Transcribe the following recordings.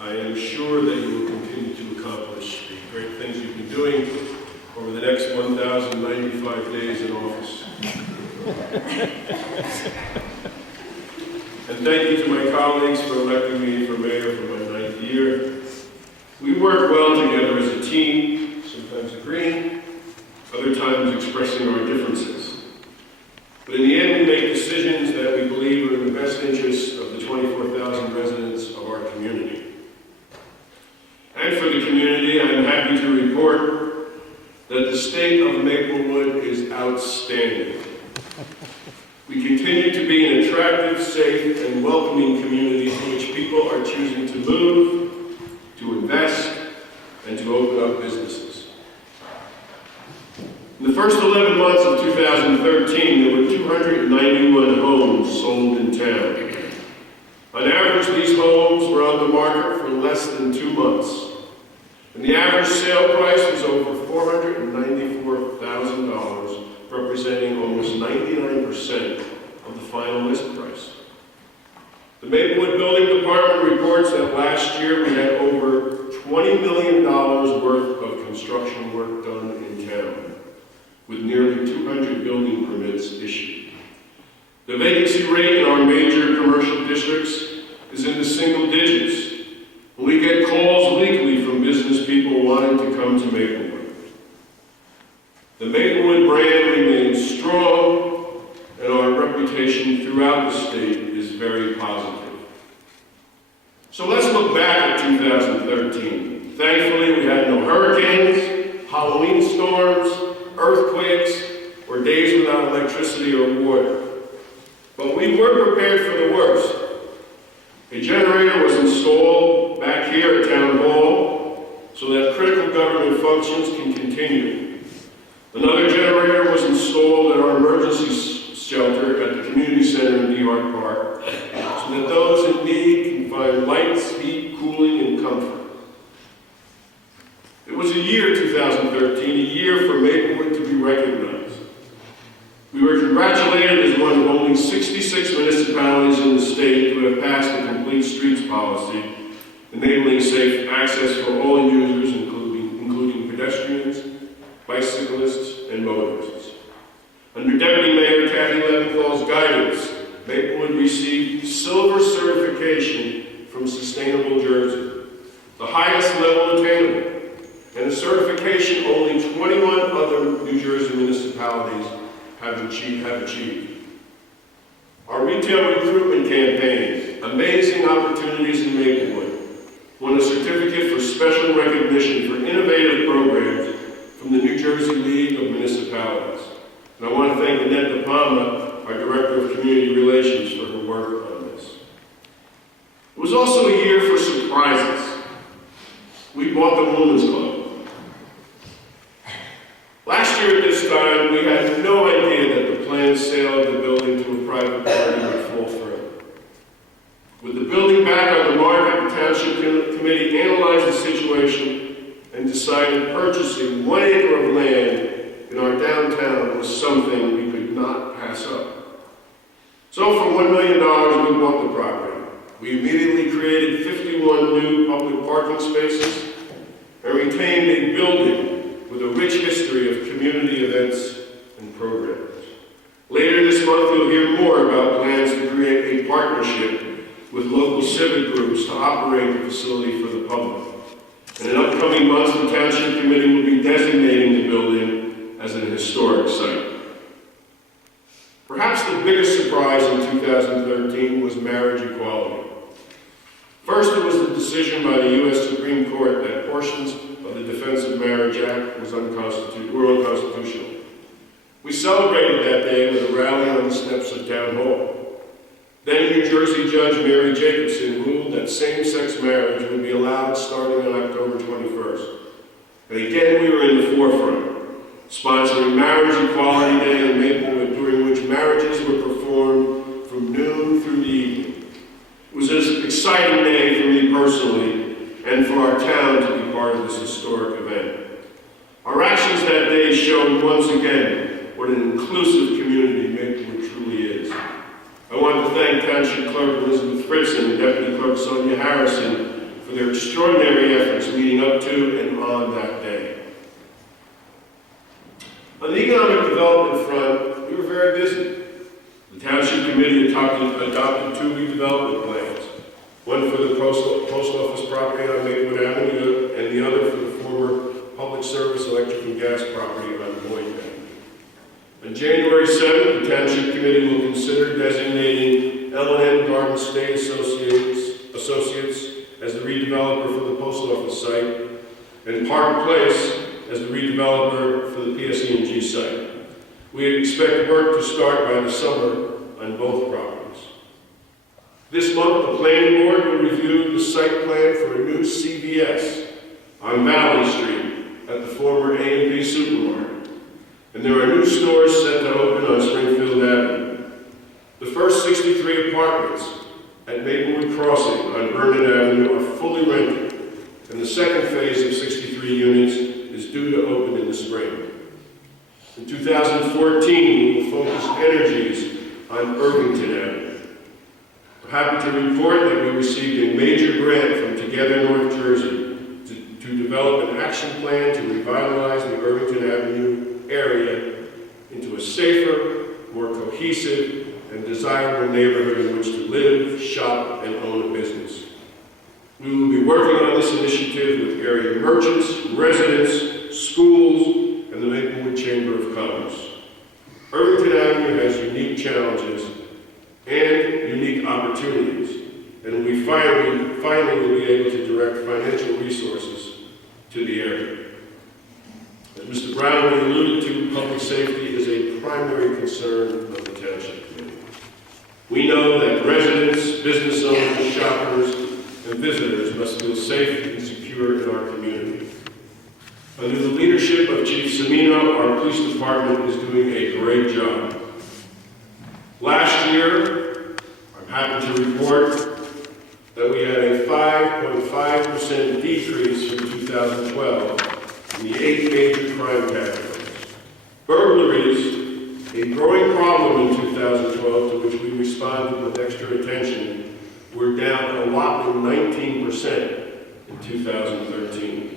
I am sure that you will continue to accomplish the great things you've been doing over the next 1,095 days in office. And thank you to my colleagues for electing me for mayor for my 9th year. We work well together as a team, sometimes agreeing, other times expressing our differences. But in the end, we make decisions that we believe are in the best interest of the 24,000 residents of our community. And for the community, I'm happy to report that the state of Maplewood is outstanding. We continue to be an attractive, safe, and welcoming community to which people are choosing to move, to invest, and to open up businesses. In the first 11 months of 2013, there were 291 homes sold in town. On average, these homes were on the market for less than 2 months. And the average sale price was over $494,000, representing almost 99% of the final list price. The Maplewood Building Department reports that last year we had over $20 million worth of construction work done in town, with nearly 200 building permits issued. The vacancy rate in our major commercial districts is in the single digits. We get calls weekly from business people wanting to come to Maplewood. The Maplewood brand remains strong, and our reputation throughout the state is very positive. So let's look back at 2013. Thankfully, we had no hurricanes, Halloween storms, earthquakes, or days without electricity or water. But we were prepared for the worst. A generator was installed back here at Town Hall so that critical government functions can continue. Another generator was installed at our emergency shelter at the community center in New York Park so that those in need can find lights, heat, cooling, and comfort. It was a year, 2013, a year for Maplewood to be recognized. We were congratulated as one of only 66 municipalities in the state who have passed a complete streets policy, enabling safe access for all users, including pedestrians, bicyclists, and motorists. Under Deputy Mayor Kathy Leventhal's guidance, Maplewood received silver certification from Sustainable Jersey, the highest level attainable, and a certification only 21 other New Jersey municipalities have achieved. Our retail recruitment campaign, Amazing Opportunities in Maplewood, won a certificate for special recognition for innovative programs from the New Jersey League of Municipalities. And I want to thank Annette De Palma, our Director of Community Relations, for her work on this. It was also a year for surprises. We bought the Women's Club. Last year at this time, we had no idea that the planned sale of the building to a private party would fall through. With the building back on the market, the Township Committee analyzed the situation and decided purchasing 1 acre of land in our downtown was something we could not pass up. So for $1 million, we bought the property. We immediately created 51 new public parking spaces and retained a building with a rich history of community events and programs. Later this month, you'll hear more about plans to create a partnership with local civic groups to operate the facility for the public. And in upcoming months, the Township Committee will be designating the building as an historic site. Perhaps the biggest surprise in 2013 was marriage equality. First, it was the decision by the U.S. Supreme Court that portions of the Defense of Marriage Act were unconstitutional. We celebrated that day with a rally on the steps of Town Hall. Then New Jersey Judge Mary Jacobson ruled that same-sex marriage would be allowed starting on October 21st. And again, we were in the forefront, sponsoring Marriage Equality Day in Maplewood, during which marriages were performed from noon through the evening. It was an exciting day for me personally and for our town to be part of this historic event. Our actions that day showed once again what an inclusive community Maplewood truly is. I want to thank Township Clerk Elizabeth Fritzen and Deputy Clerk Sonia Harrison for their extraordinary efforts leading up to and on that day. On the economic development front, we were very busy. The Township Committee adopted 2 redevelopment plans, one for the post office property on Maplewood Avenue and the other for the former public service electric and gas property on Boyd Avenue. On January 7th, the Township Committee will consider designating L&N Garden State Associates as the redeveloper for the post office site and Park Place as the redeveloper for the PSE&G site. We expect work to start by the summer on both properties. This month, the Planning Board will review the site plan for a new CVS on Valley Street at the former A&P Supermarket. And there are new stores set to open on Springfield Avenue. The first 63 apartments at Maplewood Crossing on Vernon Avenue are fully rented, and the second phase of 63 units is due to open in the spring. In 2014, we will focus energies on Irvington Avenue. I'm happy to report that we received a major grant from Together North Jersey to develop an action plan to revitalize the Irvington Avenue area into a safer, more cohesive, and desirable neighborhood in which to live, shop, and own a business. We will be working on this initiative with area merchants, residents, schools, and the Maplewood Chamber of Commerce. Irvington Avenue has unique challenges and unique opportunities, and we finally will be able to direct financial resources to the area. As Mr. Brown alluded to, public safety is a primary concern of the Township Committee. We know that residents, business owners, shoppers, and visitors must feel safe and secure in our community. Under the leadership of Chief Semino, our police department is doing a great job. Last year, I'm happy to report that we had a 5.5% decrease from 2012 in the 8 major crime categories. Burglaries, a growing problem in 2012 to which we responded with extra attention, were down a whopping 19% in 2013.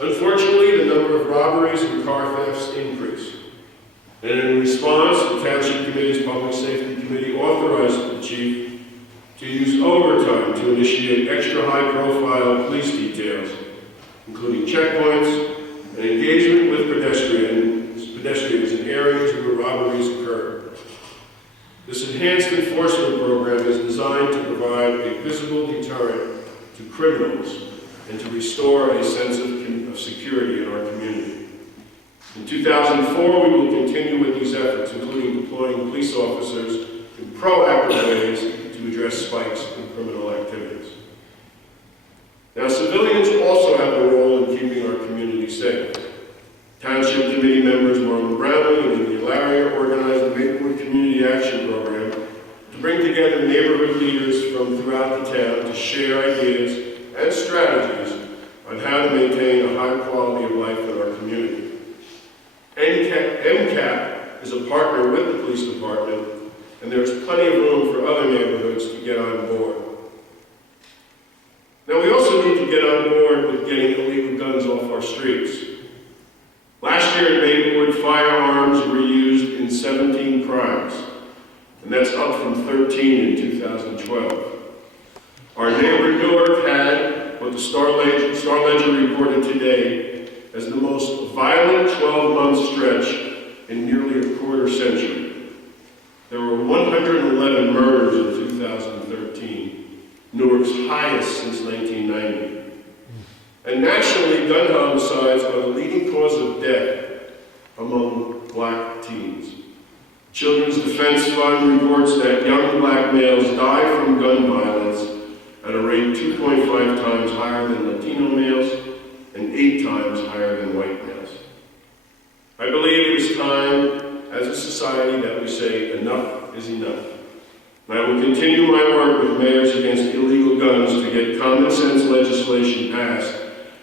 Unfortunately, the number of robberies and car thefts increased. And in response, the Township Committee's Public Safety Committee authorized the Chief to use overtime to initiate extra high-profile police details, including checkpoints and engagement with pedestrians in areas where robberies occur. This enhanced enforcement program is designed to provide a visible deterrent to criminals and to restore a sense of security in our community. In 2004, we will continue with these efforts, including deploying police officers in proactive ways to address spikes in criminal activities. Now, civilians also have a role in keeping our community safe. Township Committee members Marlon Brownlee and India Laria organized the Maplewood Community Action Program to bring together neighborhood leaders from throughout the town to share ideas and strategies on how to maintain a high quality of life in our community. MCAP is a partner with the police department, and there's plenty of room for other neighborhoods to get on board. Now, we also need to get on board with getting illegal guns off our streets. Last year in Maplewood, firearms were used in 17 crimes, and that's up from 13 in 2012. Our neighbor Newark had what the Star Ledger reported today as the most violent 12-month stretch in nearly a quarter century. There were 111 murders in 2013, Newark's highest since 1990. And nationally, gun homicides are the leading cause of death among black teens. Children's Defense Fund reports that young black males die from gun violence at a rate 2.5 times higher than Latino males and 8 times higher than white males. I believe it is time, as a society, that we say enough is enough. And I will continue my work with mayors against illegal guns to get common sense legislation passed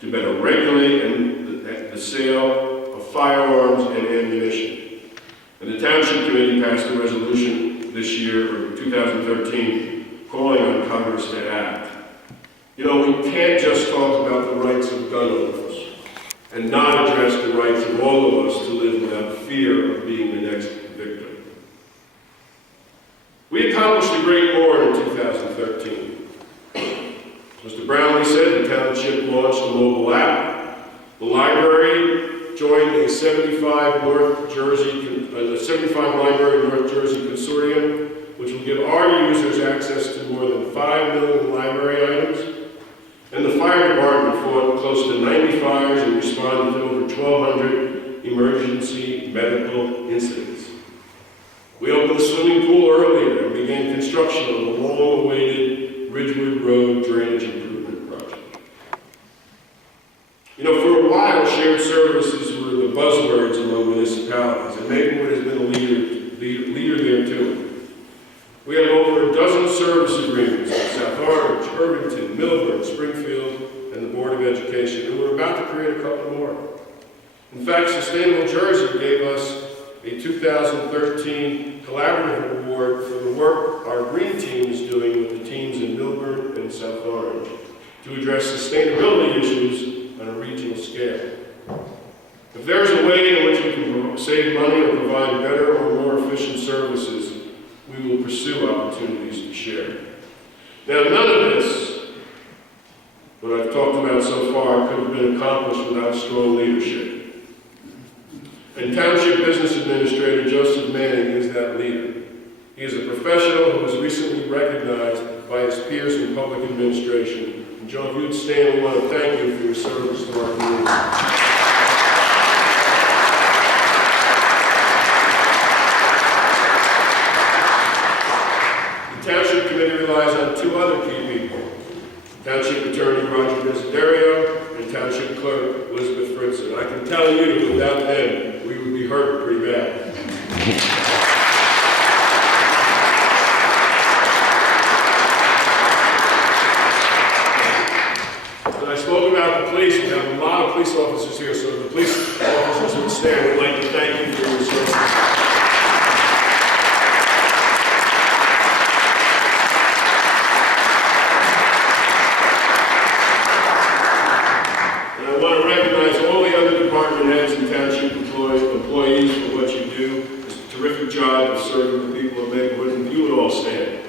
to better regulate the sale of firearms and ammunition. And the Township Committee passed a resolution this year, or 2013, calling on Congress to act. You know, we can't just talk about the rights of gun owners and not address the rights of all of us to live without fear of being the next victim. We accomplished a great more in 2013. Mr. Brownlee said the township launched a mobile app. The library joined a 75 library North Jersey consortium, which will give our users access to more than 5 million library items. And the fire department fought close to 90 fires and responded to over 1,200 emergency medical incidents. We opened the swimming pool earlier and began construction on the long-awaited Ridgewood Road Drainage Improvement Project. You know, for a while, shared services were the buzzwords among municipalities, and Maplewood has been a leader there too. We have over a dozen service agreements with South Orange, Irvington, Milburn, Springfield, and the Board of Education, and we're about to create a couple more. In fact, Sustainable Jersey gave us a 2013 collaborative award for the work our green team is doing with the teams in Milburn and South Orange to address sustainability issues on a regional scale. If there's a way in which we can save money or provide better or more efficient services, we will pursue opportunities to share. Now, none of this, what I've talked about so far, could have been accomplished without strong leadership. And Township Business Administrator Joseph Manning is that leader. He is a professional who was recently recognized by his peers in public administration. And Joe, if you would stand, we want to thank you for your service to our community. Township Committee relies on two other key people, Township Attorney Roger Desiderio and Township Clerk Elizabeth Fritzen. I can tell you, without them, we would be hurt pretty bad. And I spoke about the police. We have a lot of police officers here, so the police officers would stand. We'd like to thank you for your service. Heads and township employees for what you do. It's a terrific job of serving the people of Maplewood, and you would all stand.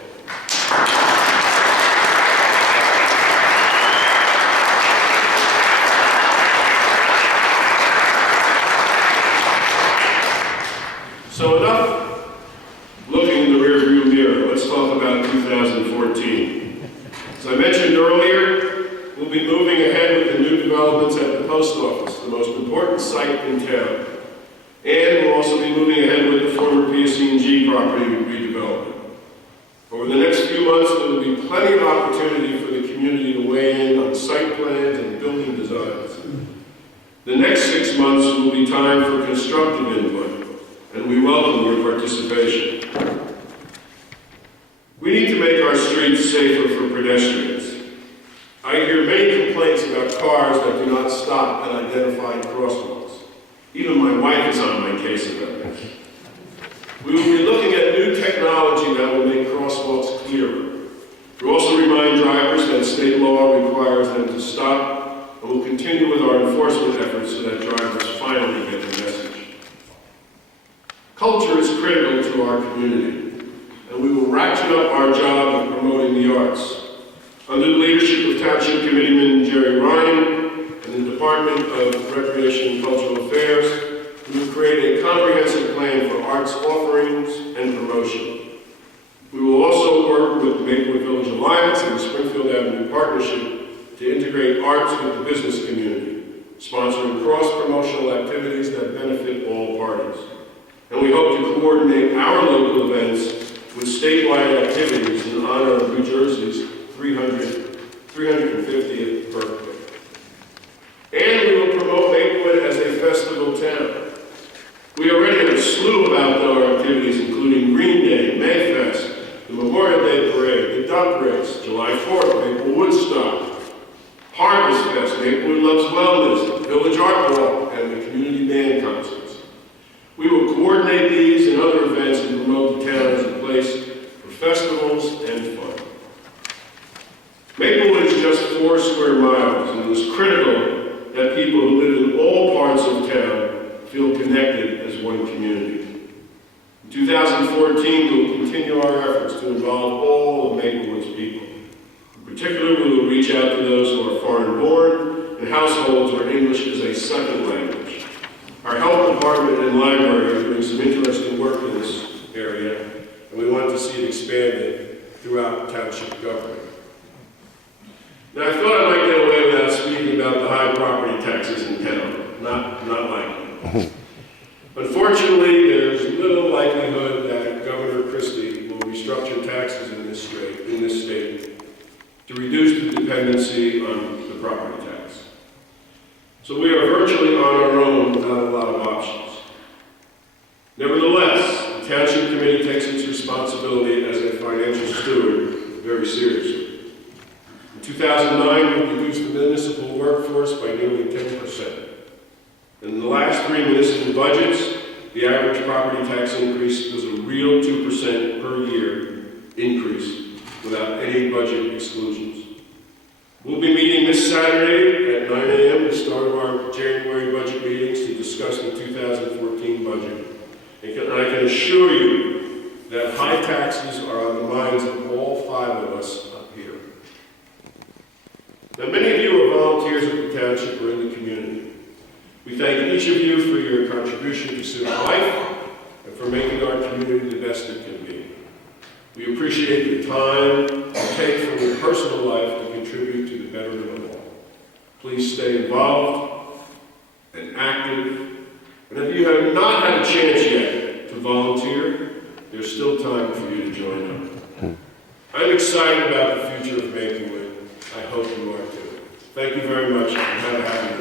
So enough looking in the rearview mirror. Let's talk about 2014. As I mentioned earlier, we'll be moving ahead with the new developments at the post office, the most important site in town. And we'll also be moving ahead with the former PSC&G property redevelopment. Over the next few months, there will be plenty of opportunity for the community to weigh in on site plans and building designs. The next 6 months will be time for constructive input, and we welcome your participation. We need to make our streets safer for pedestrians. I hear many complaints about cars that do not stop at identified crosswalks. Even my wife is on my case about this. We will be looking at new technology that will make crosswalks clearer. We'll also remind drivers that state law requires them to stop, and we'll continue with our enforcement efforts so that drivers finally get the message. Culture is critical to our community, and we will ratchet up our job of promoting the arts. Under the leadership of Township Committeeman Jerry Ryan and the Department of Recreation and Cultural Affairs, we will create a comprehensive plan for arts offerings and promotion. We will also work with the Maplewood Village Alliance and the Springfield Avenue Partnership to integrate arts with the business community, sponsoring cross-promotional activities that benefit all parties. And we hope to coordinate our local events with statewide activities in honor of New Jersey's 350th birthday. And we will promote Maplewood as a festival town. We already have a slew of outdoor activities, including Green Day, Mayfest, the Memorial Day Parade, the Duck Race, July 4th, Maplewood Woodstock, Harvest Fest, Maplewood Loves Wellness, the Village Art Walk, and the community band concerts. We will coordinate these and other events and promote the town as a place for festivals and fun. Maplewood is just 4 4 square miles, and it was critical that people who live in all parts of town feel connected as one community. In 2014, we will continue our efforts to involve all of Maplewood's people. In particular, we will reach out to those who are foreign-born and households where English is a second language. Our health department and library are doing some interesting work in this area, and we want to see it expanded throughout township government. Now, I thought I might get away without speaking about the high property taxes in town. Not likely. Unfortunately, there's little likelihood that Governor Christie will restructure taxes in this state to reduce the dependency on the property tax. So we are virtually on our own without a lot of options. Nevertheless, the Township Committee takes its responsibility as a financial steward very seriously. In 2009, we reduced the municipal workforce by nearly 10%. In the last 3 municipal budgets, the average property tax increase was a real 2% per year increase without any budget exclusions. We'll be meeting this Saturday at 9 a.m., the start of our January budget meetings, to discuss the 2014 budget. And I can assure you that high taxes are on the minds of all 5 of us up here. Now, many of you are volunteers at the township or in the community. We thank each of you for your contribution to civic life and for making our community the best it can be. We appreciate the time you take from your personal life to contribute to the betterment of all. Please stay involved and active. And if you have not had a chance yet to volunteer, there's still time for you to join up. I'm excited about the future of Maplewood. I hope you are too. Thank you very much, and have a happy day.